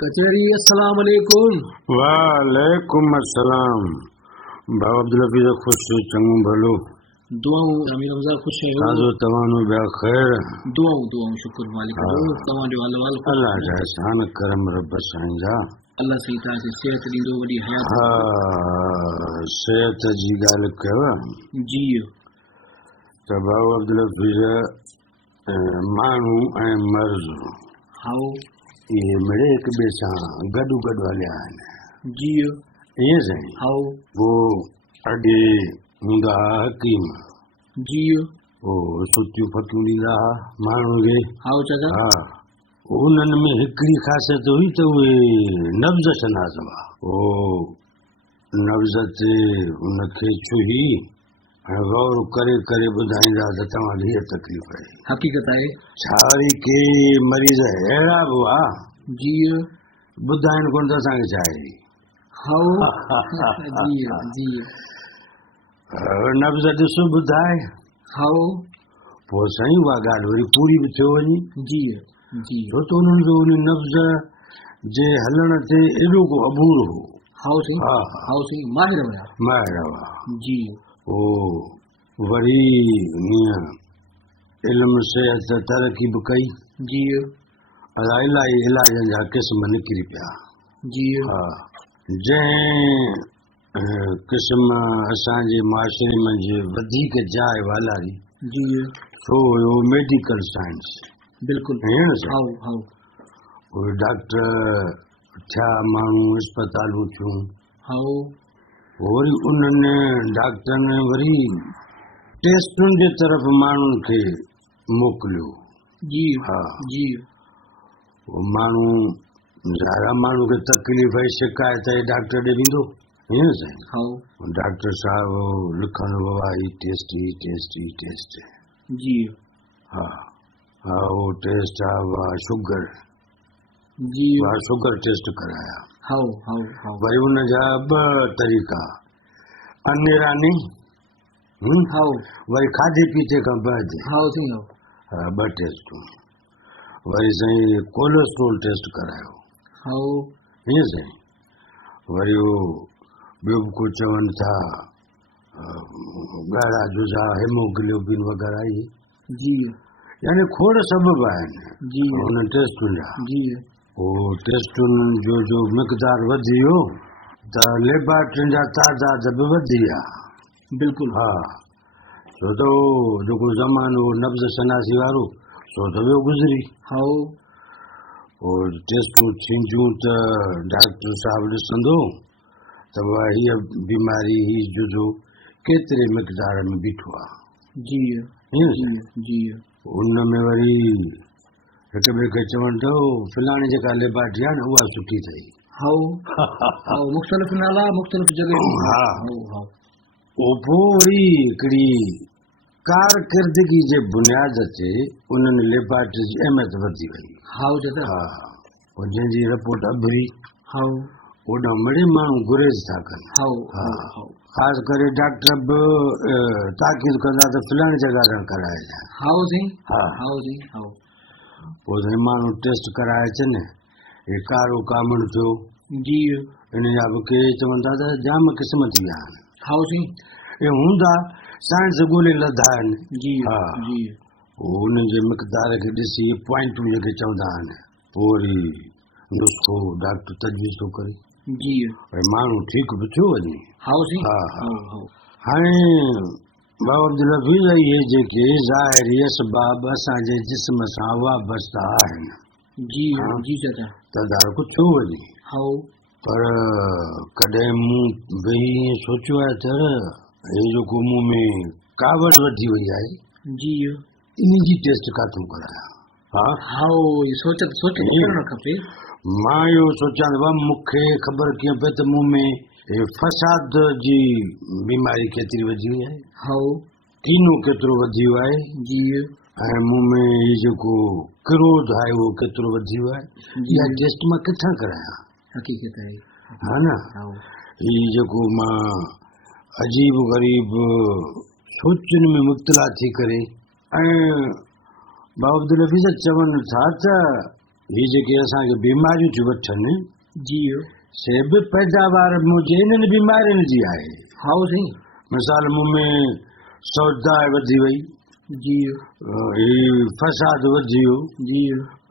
कचहरी अस्सलाम वालेकुम। वालेकुम अस्सलाम। बाबा अब्दुल हफीज़ खुश चङो भलो दुआऊं अमीर हमज़ा खुश है ताज़ो तवानो ॿिया ख़ैर दुआऊं शुक्र मालिक जो तव्हांजो अहवाल अल्लाह जा एहसान करम रब साईं जा अल्लाह सही तरह से सेहत ॾींदो वॾी हयात हा सेहत जी ॻाल्हि कयव जी त बाबा अब्दुल हफीज़ माण्हू ऐं मर्ज़ हाओ इहे मिड़े हिक ॿिए सां गॾु गॾु हलिया आहिनि जी ईअं साईं हाओ पोइ अॻे हूंदा हुआ हकीम जी पोइ सुतियूं फतियूं ॾींदा हुआ माण्हुनि खे हाओ चाचा हा उन्हनि में हिकिड़ी ख़ासियत हुई त उहे नब्ज़ शनास हुआ पोइ नब्ज़ ते उनखे छुही ऐं गौर करे करे ॿुधाईंदा त तव्हांखे हीअ तकलीफ़ आहे हक़ीक़त आहे छा वरी के मरीज़ अहिड़ा बि हुआ जी ॿुधाइनि कोन त असांखे छा आहे हाओ जी जी नब्ज़ ॾिसो ॿुधाए हाओ पोइ साईं उहा ॻाल्हि वरी पूरी बि थियो वञे जी जी छो त उन्हनि जो उन नब्ज़ जे हलण ते एॾो को अबूर हो हाओ सही हा हाओ सही माहिर हुया माहिर हुआ जी पोइ वरी हीअं इल्मु सिहत तरक़ी बि कई जी अलाए इलाही इलाजनि जा क़िस्म निकिरी पिया जी हा जंहिं क़िस्म असांजे मुआशिरे मंझि वधीक जाइ वालारी जी सो हुयो मेडिकल साइंस बिल्कुलु हीअं न हाओ हाओ उहे डॉक्टर थिया माण्हू अस्पतालूं थियूं हाओ वरी उन्हनि डॉक्टरनि वरी टेस्टुनि जे तरफ़ माण्हुनि खे मोकिलियो जी हा जी माण्हू ज़ाहिर माण्हू खे तकलीफ़ ऐं शिकायत आहे डॉक्टर ॾे वेंदो हीअं साईं हाओ डॉक्टर साहब लिखंदो बाबा ही टेस्ट जी हा हा उहो टेस्ट आहे उहा शुगर जी उहा शुगर टेस्ट कराया हाओ हाओ हाओ वरी उन जा ॿ तरीक़ा अनेरानी हाओ वरी खाधे पीते खां बाद हाओ सही हाओ हा ॿ टेस्टूं वरी साईं कोलेस्ट्रोल टेस्ट करायो हाओ हीअं साईं वरी उहो ॿियो बि कुझु चवनि था ॻाढ़ा जुज़ा हेमोग्लोबिन वग़ैरह इहे जी यानी खोड़ सबब आहिनि जी हुन टेस्टुनि जा जी उहो टेस्टुनि जो मिक़दार वधी वियो त लेबॉरेटरियुनि जा तादाद बि वधी विया बिल्कुलु हा छो त उहो जेको ज़मानो नब्ज़ शनासी वारो सो त वियो गुज़री हाओ पोइ टेस्टूं थींदियूं त डॉक्टर साहिबु ॾिसंदो त उहा हीअ बीमारी हीअ जुज़ो केतिरे मिक़दार में बीठो आहे जी हीअं जी जी उन में वरी हिक ॿिए खे चवनि था फलाणी जेका लेबॉरेटरी आहे न उहा सुठी अथई हाओ हाओ मुख़्तलिफ़ नाला मुख़्तलिफ़ जॻह हा हाओ हाओ पोइ वरी हिकिड़ी कारकिरदगी जे बुनियाद ते उन्हनि लेबॉरेटरी जी अहमियत वधी वई हाओ चाचा हा पोइ जंहिंजी रिपोर्ट अभरी हाओ ओॾां मिड़े माण्हू गुरेज़ था कनि हाओ हा हाओ ख़ासि करे डॉक्टर बि ताक़ीद कंदा त फलाणी जॻह खां कराए हाओ सही हा हाओ सही हाओ पोइ साईं माण्हू टेस्ट कराए अचनि हे कारो कामण थियो जी इन जा बि के चवनि था त जाम क़िस्म थी विया आहिनि हाओ सही हे हूंदा साइंस ॻोल्हे लधा आहिनि जी हा जी पोइ उन जे मिक़दार खे ॾिसी पॉइंटूं जेके चवंदा आहिनि पोइ वरी नुस्ख़ो डॉक्टर तजवीज़ थो करे जी भई माण्हू ठीकु बि थियो वञे हाओ सही हा हाओ हाओ हाणे बाबा अब्दुल हफीज़ इहे जेके ज़ाहिरी असबाब असांजे जिस्म सां वाबस्ता आहिनि जी हा जी चाचा तदारक थियो वञे हाओ पर कॾहिं मूं वेही ईअं सोचियो आहे त हे जेको मूं में कावड़ वधी वई आहे जी इन जी टेस्ट काथूं करायां हा हाओ ये सोच करणु खपे मां इहो सोचां थो मूंखे ख़बर कीअं पए त मूं में फसाद जी बीमारी केतिरी वधी वई आहे हाओ कीनो केतिरो वधी वियो आहे जी ऐं मूं में हीउ जेको क्रोध आहे उहो केतिरो वधी वियो आहे इहा टेस्ट मां किथां करायां हक़ीक़त आहे हा न हाओ हीउ जेको मां अजीब ग़रीब सोचनि में मुब्तला थी करे ऐं बाबा अब्दुल हफीज़ चवनि था त ये जेके असांखे बीमारियूं थियूं वठनि जी से बि पैदावार मुंहिंजे इन्हनि बीमारियुनि जी आहे। हाँ सही मिसाल मूं में सौदा वधी वई, जी फसाद वधी वियो, जी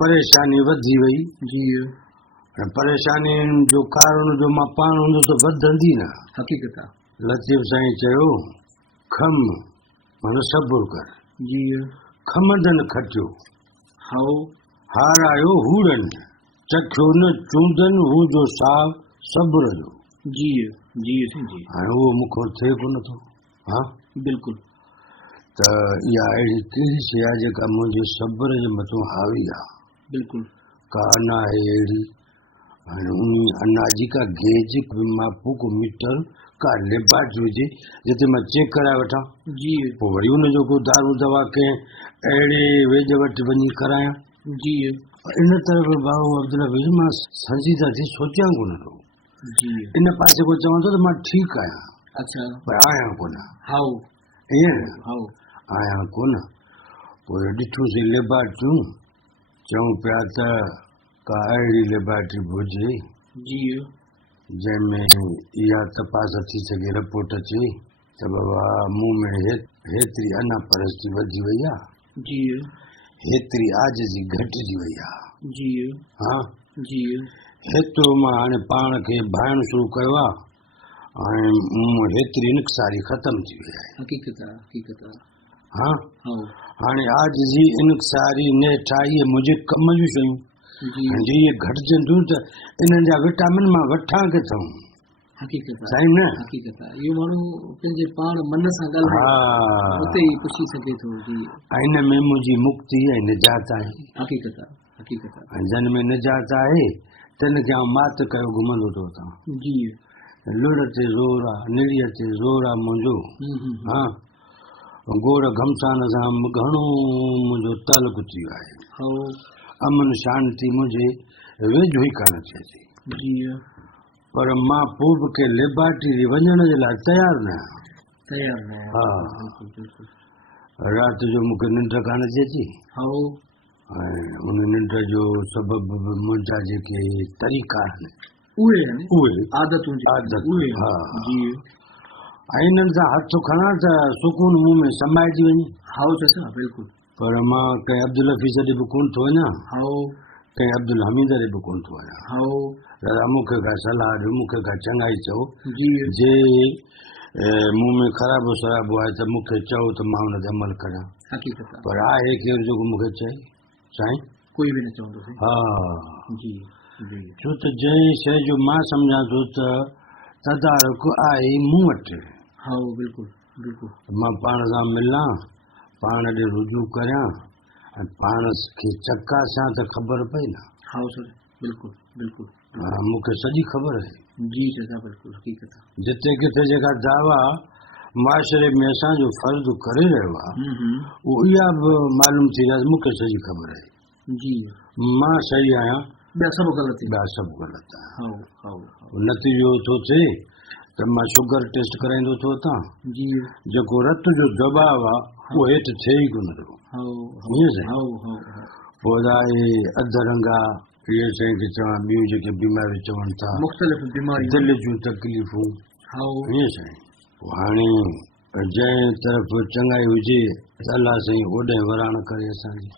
परेशानी वधी वई। जी परेशानी जो कारण जो मां पाण हूंदो त वधंदी न। हकीकत आहे। लतीफ़ साईं चयो खम माना सबुर कर, जी खमंदन खटियो, हाँ हारायो हूड़न, चखियो न चूंदन हू जो साव सब्र जो। जी जी जी हाणे उहो मूंखां थिए कोन थो। हा बिल्कुल। त इहा अहिड़ी कहिड़ी शइ आहे जेका मुंहिंजे सब्र जे मथां हावी आहे। बिल्कुल का न आहे अहिड़ी। हाणे उन अनाजी का गेज मापू को मीटर का लेबार्टरी हुजे जिते मां चेक कराए वठां, जी पोइ वरी उनजो को दारू दवा कंहिं अहिड़े वेझ वटि वञी करायां। जी इन तरफ़ बाबू अब्दुल हफीज़ मां संजीदा थी सोचियां कोन थो। जी इन पासे को चवंदो त मां ठीकु आहियां, अच्छा पर आहियां कोन। हाँ ईअं हाँ आहियां कोन। पोइ ॾिठोसीं लेबार्टियूं, चऊं पिया त का अहिड़ी लेबार्टरी हुजे जी जंहिंमें इहा तपास थी सघे, रिपोर्ट अचे त बाबा मूं में हेतिरी अना परस्ती वधी वई आहे, जी हेतिरी आजिज़ी घटिजी वई आहे। जी हा जी हेतिरो मां हाणे पाण खे भाइणु शुरू कयो आहे, हाणे मूं हेतिरी इनकसारी ख़तमु थी वई आहे। हकीकत आहे। हकीकत आहे। हा हाँ हाणे आजिज़ी इनकसारी नेठाई इहे मुंहिंजे कम जूं शयूं। जी जे इहे घटिजनि थियूं त इन्हनि जा विटामिन मां वठां किथां? हकीकत आहे। साईं न। हकीकत आहे। इहो माण्हू पंहिंजे पाण मन सां ॻाल्हाए उते ई पुछी सघे थो। जी इन में मुंहिंजी मुक्ति ऐं निजात आहे। हकीकत आहे। हकीकत आहे। ऐं जन में निजात आहे तिन खे आउं मात कयो घुमंदो थो अथां। जी लुड़ ते ज़ोर आहे, निड़ीअ ते ज़ोर आहे मुंहिंजो। हा गोड़ घमसान सां घणो मुंहिंजो तालुक थी वियो आहे। हाँ अमन शांती मुंहिंजे वेझो ई कान थिए थी। जी पर मां पोइ बि के लेबार्टरी वञण जे लाइ तयारु न आहियां। तयार है। हा बिल्कुल बिल्कुल। राति जो मूंखे निंड कान अचे थी, हाँ ऐं उन निंड जो सबबु बि मुंहिंजा जेके तरीक़ा आहिनि उहे आहिनि, उहे आदतूं आदत। उहे हा जी ऐं इन्हनि सां हथु खणां त सुकून मुंहं में समाइजी वञे। हाँ चसा बिल्कुल। पर मां कंहिं अब्दुल हफीज़ ॾे बि कोन थो वञां, हाँ कंहिं अब्दुल हमीद ॾे बि कोन थो वञां। हाँ दादा मूंखे का सलाह ॾियो, मूंखे का चङाई चओ। जी जे मुंह में ख़राबो शराबो आहे त मूंखे चओ त मां हुन ते अमल करियां। हकीकत आहे। पर आहे केरु जेको मूंखे चए? साईं कोई भी न चाहूँगा। हा जी जी छो त जंहिं शइ जो मां सम्झां थो त तदारुक आहे मूं वटि, हाँ बिल्कुल बिल्कुल। मां पाण सां मिलां, पाण ॾे रुजू करियां ऐं पाण खे चकासां त ख़बर पए न। हाँ सर बिल्कुल बिल्कुल। हा मूंखे सॼी ख़बर आहे। जी चसा बिल्कुल हकीकत आहे। जिते किथे जेका दावा मुआशरे में असांजो फ़र्ज़ु करे रहियो आहे उहो इहा बि मालूम थी रहिया मूंखे सॼी ख़बर आहे। जी मां सही आहियां, ॿिया सभु ग़लति ॿिया सभु ग़लति आहिनि। हाँ हाँ नतीजो थो थिए त मां शुगर टेस्ट कराईंदो थो अचां, जी जेको रत जो दबाव आहे उहो हेठि थिए ई कोन थो। हाँ ईअं साईं। हाँ हाँ हाँ पोइ इहे अधरंगा इहे साईं खे चवां ॿियूं जेके बीमारियूं चवनि था, मुख़्तलिफ़ बीमारियूं, दिलि जूं तकलीफ़ूं। हाँ ईअं साईं। पोइ हाणे जंहिं तरफ़ चङाई हुजे अलाह साईं ओॾे वराण करे असांजी।